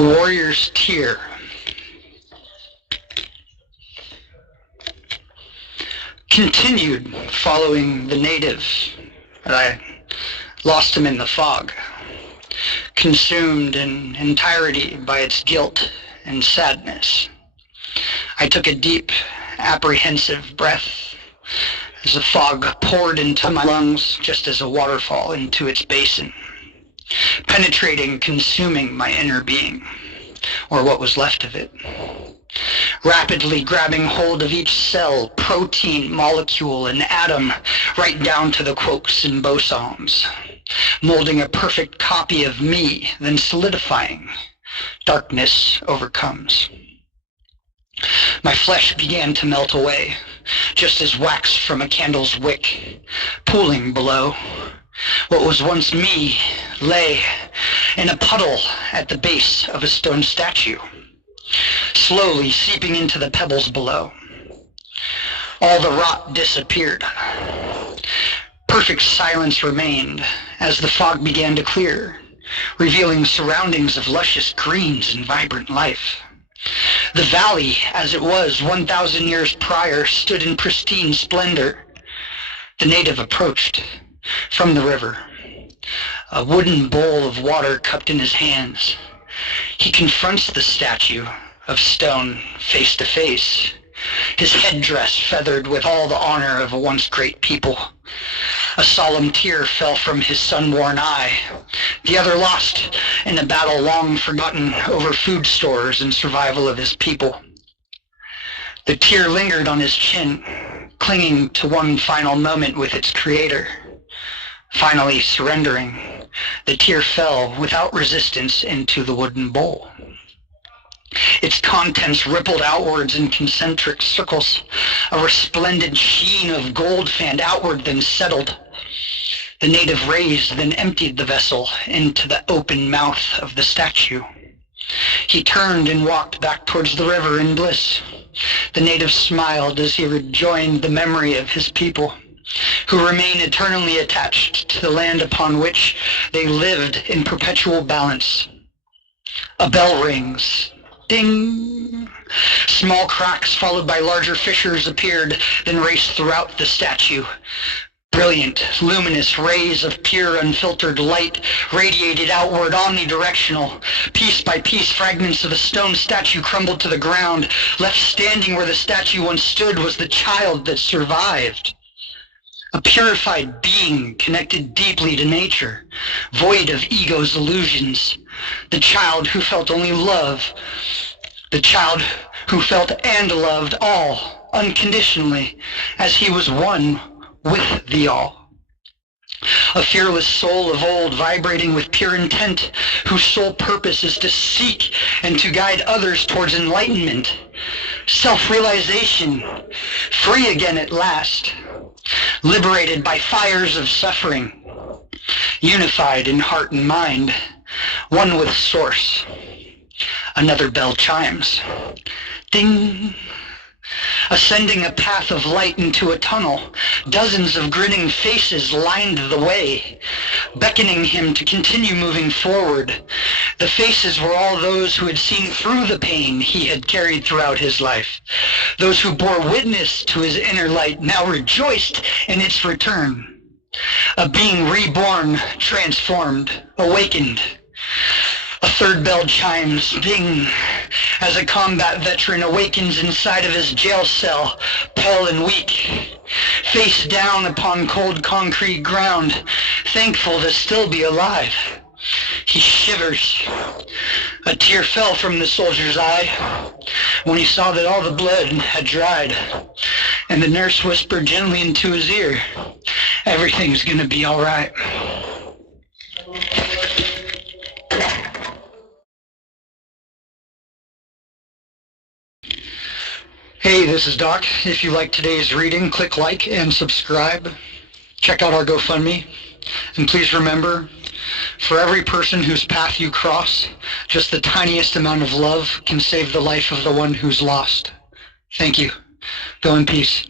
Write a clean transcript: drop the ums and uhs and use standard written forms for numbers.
A warrior's tear. Continued following the native, but I lost him in the fog, consumed in entirety by its guilt and sadness. I took a deep, apprehensive breath as the fog poured into my lungs just as a waterfall into its basin, penetrating, consuming my inner being, or what was left of it, rapidly grabbing hold of each cell, protein, molecule, and atom, right down to the quarks and bosons, molding a perfect copy of me, then solidifying. Darkness overcomes. My flesh began to melt away, just as wax from a candle's wick, pooling below. What was once me lay in a puddle at the base of a stone statue, slowly seeping into the pebbles below. All the rot disappeared. Perfect silence remained as the fog began to clear, revealing surroundings of luscious greens and vibrant life. The valley, as it was 1,000 years prior, stood in pristine splendor. The native approached from the river, a wooden bowl of water cupped in his hands. He confronts the statue of stone face to face, his headdress feathered with all the honor of a once great people. A solemn tear fell from his sun-worn eye, the other lost in a battle long forgotten over food stores and survival of his people. The tear lingered on his chin, clinging to one final moment with its creator. Finally surrendering, the tear fell without resistance into the wooden bowl. Its contents rippled outwards in concentric circles. A resplendent sheen of gold fanned outward, then settled. The native raised, then emptied the vessel into the open mouth of the statue. He turned and walked back towards the river in bliss. The native smiled as he rejoined the memory of his people, who remain eternally attached to the land upon which they lived in perpetual balance. A bell rings. Ding! Small cracks followed by larger fissures appeared, then raced throughout the statue. Brilliant, luminous rays of pure, unfiltered light radiated outward, omnidirectional. Piece by piece, fragments of the stone statue crumbled to the ground. Left standing where the statue once stood was the child that survived. A purified being connected deeply to nature, void of ego's illusions. The child who felt only love. The child who felt and loved all unconditionally, as he was one with the all. A fearless soul of old, vibrating with pure intent, whose sole purpose is to seek and to guide others towards enlightenment, self-realization, free again at last, liberated by fires of suffering, unified in heart and mind, one with source. Another bell chimes. Ding! Ascending a path of light into a tunnel, dozens of grinning faces lined the way, beckoning him to continue moving forward. The faces were all those who had seen through the pain he had carried throughout his life. Those who bore witness to his inner light now rejoiced in its return. A being reborn, transformed, awakened. A third bell chimes, ding, as a combat veteran awakens inside of his jail cell, pale and weak, face down upon cold concrete ground, thankful to still be alive. He shivers. A tear fell from the soldier's eye when he saw that all the blood had dried, and the nurse whispered gently into his ear, "Everything's gonna be all right." Hey, this is Doc. If you like today's reading, click like and subscribe. Check out our GoFundMe. And please remember, for every person whose path you cross, just the tiniest amount of love can save the life of the one who's lost. Thank you. Go in peace.